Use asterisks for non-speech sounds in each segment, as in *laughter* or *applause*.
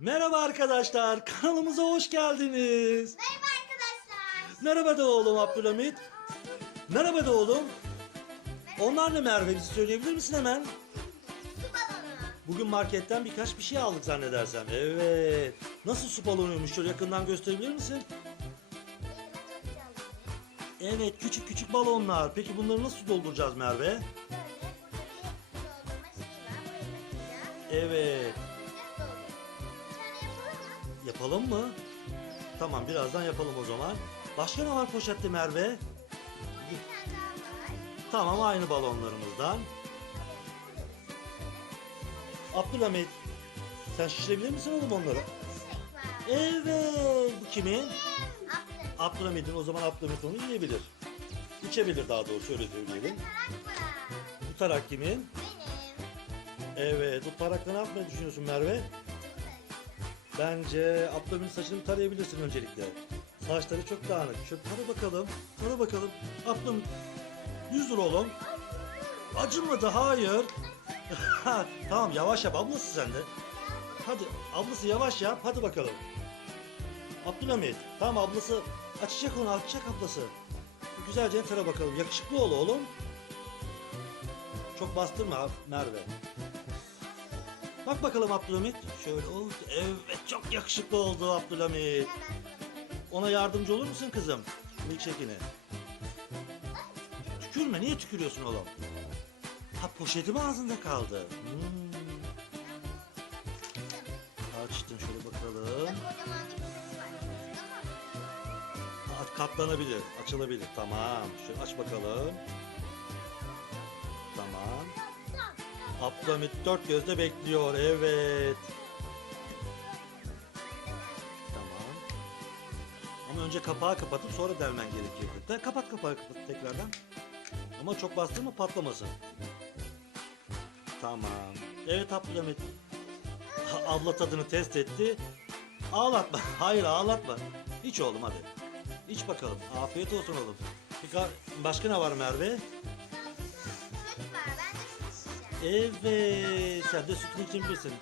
Merhaba arkadaşlar, kanalımıza hoş geldiniz. Merhaba arkadaşlar. Merhaba da oğlum Abdülhamit. Merhaba da oğlum. Onlar ne Merve bizi söyleyebilir misin hemen? Su balonu. Bugün marketten birkaç bir şey aldık zannedersem. Evet. Nasıl su balonuymuş şöyle yakından gösterebilir misin? Evet küçük küçük balonlar. Peki bunları nasıl dolduracağız Merve? Böyle yapalım mı? Tamam birazdan yapalım o zaman. Başka ne var poşette Merve? Tamam aynı balonlarımızdan. Abdülhamit sen şişirebilir misin oğlum onları? Evet. Bu kimin? Abdülhamid'in o zaman Abdülhamit onu yiyebilir. İçebilir daha doğrusu öyle söyleyelim. Bu tarak kimin? Benim. Evet. Bu tarakla ne yapmayı düşünüyorsun Merve? Bence Abdülhamid'in saçını tarayabilirsin öncelikle. Saçları çok dağınık. Şöyle tara bakalım. Tara bakalım. Abdülhamid. 100 lira oğlum. Acımadı hayır. *laughs* tamam yavaş yap ablası sen de. Hadi ablası yavaş yap hadi bakalım. Abdülhamit tamam ablası açacak onu açacak ablası. Güzelce tara bakalım. Yakışıklı ol oğlum. Çok bastırma Merve. Bak bakalım Abdülhamit. Şöyle oh, evet çok yakışıklı oldu Abdülhamit. Ona yardımcı olur musun kızım? Milkshake'ine. Tükürme niye tükürüyorsun oğlum? Ha poşeti mi ağzında kaldı? Hmm. Açtın şöyle bakalım. Aç- Katlanabilir, açılabilir. Tamam. Şöyle aç bakalım. Tamam. Abdülhamit dört gözle bekliyor. Evet. Tamam. Ama önce kapağı kapatıp sonra delmen gerekiyor. De kapat kapağı kapat tekrardan. Ama çok bastırma patlamasın. Tamam. Evet Abdülhamit. Ha, Abla tadını test etti. Ağlatma. *laughs* Hayır ağlatma. İç oğlum hadi. İç bakalım. Afiyet olsun oğlum. Başka ne var Merve? Evet. Sen de sütünü içebilirsin. Hı.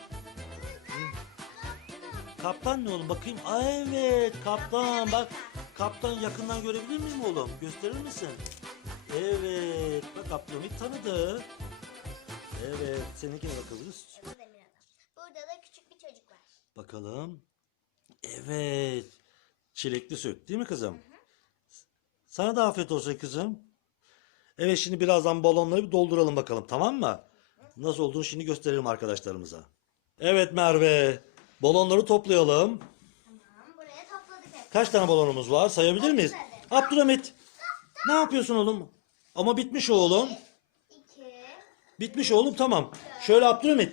Kaptan ne oğlum bakayım. Aa, evet kaptan bak. Kaptan yakından görebilir miyim oğlum? Gösterir misin? Evet. Bak Abdülhamit tanıdı. Evet. Seninkine bakabiliriz. Bu demir adam. Burada da küçük bir çocuk var. Bakalım. Evet. Çilekli süt değil mi kızım? Sana da afiyet olsun kızım. Evet şimdi birazdan balonları bir dolduralım bakalım tamam mı? Nasıl olduğunu şimdi gösterelim arkadaşlarımıza. Evet Merve. Balonları toplayalım. Tamam. Buraya topladık hep. Kaç tane balonumuz var sayabilir miyiz? Otuz Abdülhamit. Ne yapıyorsun oğlum? Ama bitmiş oğlum. İki. Bitmiş oğlum tamam. Şöyle Abdülhamit.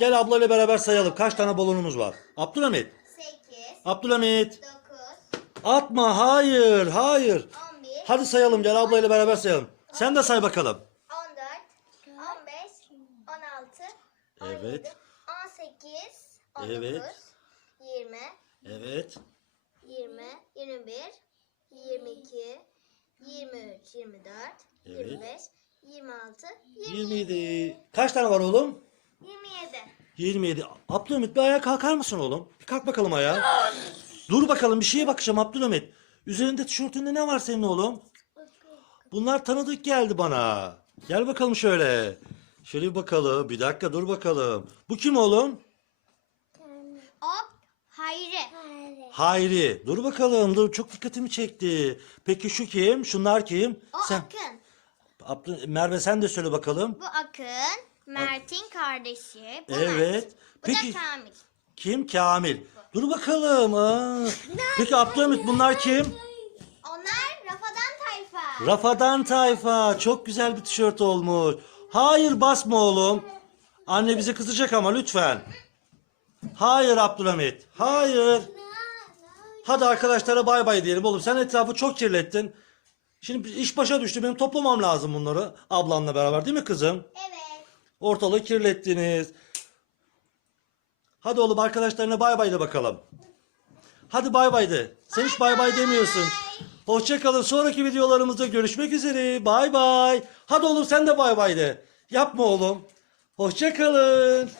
Gel ablayla beraber sayalım. Kaç tane balonumuz var? Abdülhamit. Sekiz. Abdülhamit. Dokuz. Atma hayır hayır. On bir. Hadi sayalım gel ablayla beraber sayalım. Sen de say bakalım. 14, 15, 16, 17, Evet. 18, 19, Evet. 20, Evet. 20, 21, 22, 23, 24, Evet. 25, 26, 27. 27. Kaç tane var oğlum? 27. 27. Abdülhamit bir ayağa kalkar mısın oğlum? Bir kalk bakalım ayağa. Dur bakalım bir şeye bakacağım Abdülhamit. Üzerinde tişörtünde ne var senin oğlum? Bunlar tanıdık geldi bana. Gel bakalım şöyle. Şöyle bir bakalım. Bir dakika dur bakalım. Bu kim oğlum? O Hayri. Hayri. Dur bakalım. Dur çok dikkatimi çekti. Peki şu kim? Şunlar kim? O Sen. Akın. Abdü- Merve sen de söyle bakalım. Bu Akın. Mert'in kardeşi. Bu Evet. Mert. Bu Peki da Kamil. kim? Kamil. Dur bakalım. Aa. Peki Abdülhamit bunlar kim? Onlar Rafadan Tayfa. Rafadan Tayfa. Çok güzel bir tişört olmuş. Hayır basma oğlum. Anne bize kızacak ama lütfen. Hayır Abdülhamit. Hayır. Hadi arkadaşlara bay bay diyelim oğlum. Sen etrafı çok kirlettin. Şimdi iş başa düştü. Benim toplamam lazım bunları. Ablanla beraber değil mi kızım? Evet. Ortalığı kirlettiniz. Hadi oğlum arkadaşlarına bay bay de bakalım. Hadi bay bay de. Sen hiç bay bay demiyorsun. Hoşçakalın. Sonraki videolarımızda görüşmek üzere. Bay bay. Hadi oğlum sen de bay bay de. Yapma oğlum. Hoşçakalın.